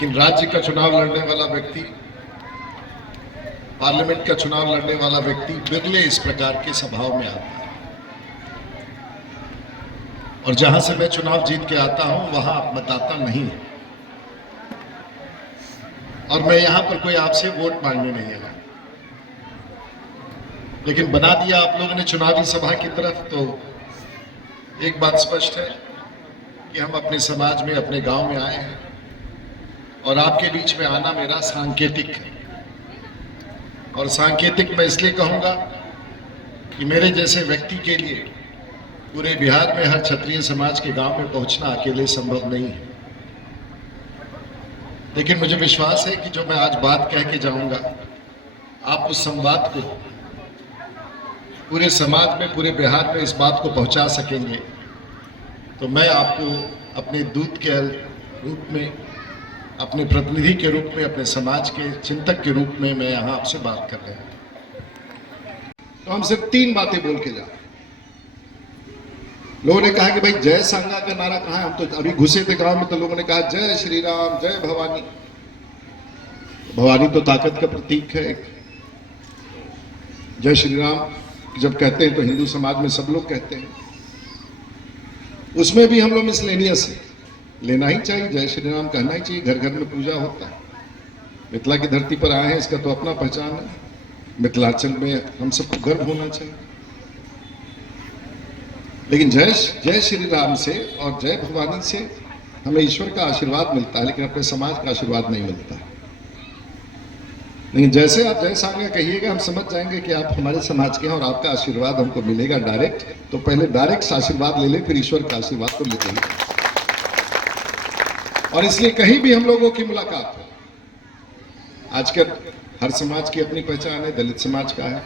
लेकिन राज्य का चुनाव लड़ने वाला व्यक्ति, पार्लियामेंट का चुनाव लड़ने वाला व्यक्ति बिरले इस प्रकार के सभाओं में आता है। और जहां से मैं चुनाव जीत के आता हूं वहां आप मतदाता नहीं है, और मैं यहां पर कोई आपसे वोट मांगने नहीं आया, लेकिन बना दिया आप लोगों ने चुनावी सभा की तरफ। तो एक बात स्पष्ट है कि हम अपने समाज में, अपने गांव में आए हैं, और आपके बीच में आना मेरा सांकेतिक है। और सांकेतिक मैं इसलिए कहूंगा कि मेरे जैसे व्यक्ति के लिए पूरे बिहार में हर क्षत्रिय समाज के गांव में पहुंचना अकेले संभव नहीं है। लेकिन मुझे विश्वास है कि जो मैं आज बात कह के जाऊंगा, आप उस संवाद को पूरे समाज में, पूरे बिहार में इस बात को पहुंचा सकेंगे। तो मैं आपको अपने दूत के रूप में, अपने प्रतिनिधि के रूप में, अपने समाज के चिंतक के रूप में मैं यहाँ आपसे बात कर रहा हूँ। तो हम सिर्फ 3 बातें बोल के जा रहे हैं। लोगों ने कहा कि भाई जय सांगा का नारा कहाँ है? हम तो अभी घुसे थे गांव में, तो लोगों ने कहा जय श्री राम, जय भवानी। भवानी तो ताकत का प्रतीक है एक। जय श्री राम जब कहते हैं तो हिंदू समाज में सब लोग कहते हैं, उसमें भी हम लोग मिसलेनियस है, लेना ही चाहिए, जय श्री राम कहना ही चाहिए। घर घर में पूजा होता है। मिथिला की धरती पर आए हैं, इसका तो अपना पहचान है। मिथिलांचल में हम सबको गर्व होना चाहिए। लेकिन जय श्री राम से और जय भवानी से हमें ईश्वर का आशीर्वाद मिलता है, लेकिन अपने समाज का आशीर्वाद नहीं मिलता है। लेकिन जैसे आप जय सांगा कहिएगा, हम समझ जाएंगे कि आप हमारे समाज के हैं और आपका आशीर्वाद हमको मिलेगा डायरेक्ट। तो पहले डायरेक्ट आशीर्वाद ले ले, फिर ईश्वर का आशीर्वाद को लेते हैं। और इसलिए कहीं भी हम लोगों की मुलाकात हो, आजकल हर समाज की अपनी पहचान है, दलित समाज का है,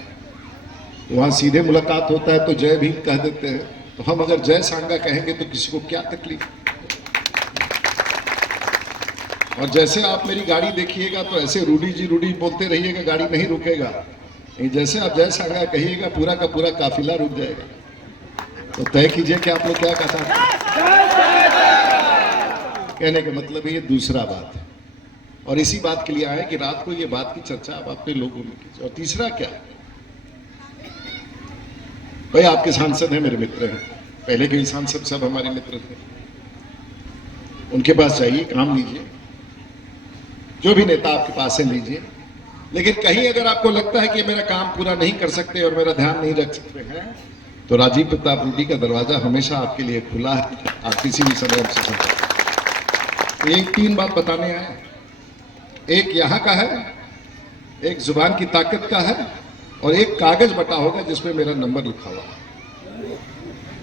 तो वहां सीधे मुलाकात होता है तो जय भीम कह देते हैं। तो हम अगर जय सांगा कहेंगे तो किसी को क्या तकलीफ? और जैसे आप मेरी गाड़ी देखिएगा तो ऐसे रूडी जी रूडी बोलते रहिएगा, गाड़ी नहीं रुकेगा। जैसे आप जय सांगा कहिएगा, पूरा का पूरा काफिला रुक जाएगा। तो तय कीजिए कि आप लोग क्या कहते हैं। कहने का मतलब ये दूसरा बात है, और इसी बात के लिए आए कि रात को ये बात की चर्चा आप अपने लोगों में कीजिए। और तीसरा क्या है, भाई आपके सांसद हैं, मेरे मित्र हैं, पहले के सांसद सब हमारे मित्र थे। उनके पास जाइए, काम लीजिए, जो भी नेता आपके पास है लीजिए। लेकिन कहीं अगर आपको लगता है कि मेरा काम पूरा नहीं कर सकते और मेरा ध्यान नहीं रख सकते हैं, तो राजीव प्रताप रूडी का दरवाजा हमेशा आपके लिए खुला है। आप किसी भी समय हमसे संपर्क। एक 3 बात बताने आए। एक यहाँ का है, एक जुबान की ताकत का है, और एक कागज बटा होगा जिसमें मेरा नंबर लिखा हुआ है।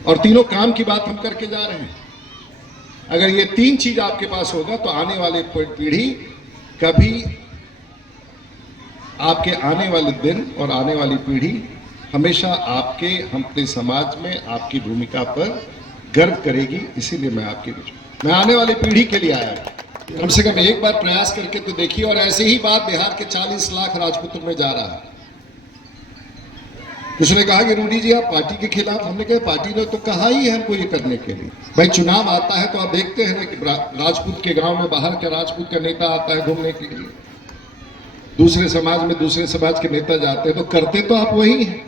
और तीनों काम की बात हम करके जा रहे हैं। अगर ये 3 चीज आपके पास होगा तो आने वाली पीढ़ी कभी, आपके आने वाले दिन और आने वाली पीढ़ी हमेशा आपके, अपने समाज में आपकी भूमिका पर गर्व करेगी। इसीलिए मैं आपके बीच, मैं आने वाली पीढ़ी के लिए आया हूं। कम से कम एक बार प्रयास करके तो देखिए। और ऐसे ही बात बिहार के 40 लाख राजपूतों में जा रहा है। उसने कहा कि रूडी जी आप पार्टी के खिलाफ। हमने कहा पार्टी ने तो कहा ही है हमको ये करने के लिए। भाई चुनाव आता है तो आप देखते हैं ना कि राजपूत के गांव में बाहर का राजपूत का नेता आता है घूमने के लिए, दूसरे समाज में दूसरे समाज के नेता जाते हैं, तो करते तो आप वही हैं।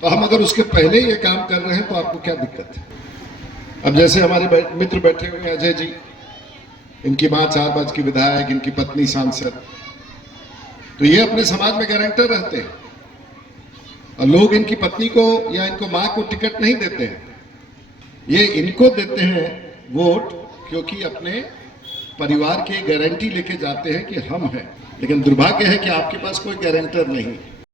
तो हम अगर उसके पहले ये काम कर रहे हैं तो आपको क्या दिक्कत है? अब जैसे हमारे मित्र बैठे हुए हैं, अजय जी, इनकी माँ 4 बार की विधायक, इनकी पत्नी सांसद, तो ये अपने समाज में गारंटर रहते हैं। और लोग इनकी पत्नी को या इनको मां को टिकट नहीं देते हैं, ये इनको देते हैं वोट, क्योंकि अपने परिवार की गारंटी लेके जाते हैं कि हम हैं। लेकिन दुर्भाग्य है कि आपके पास कोई गारंटर नहीं।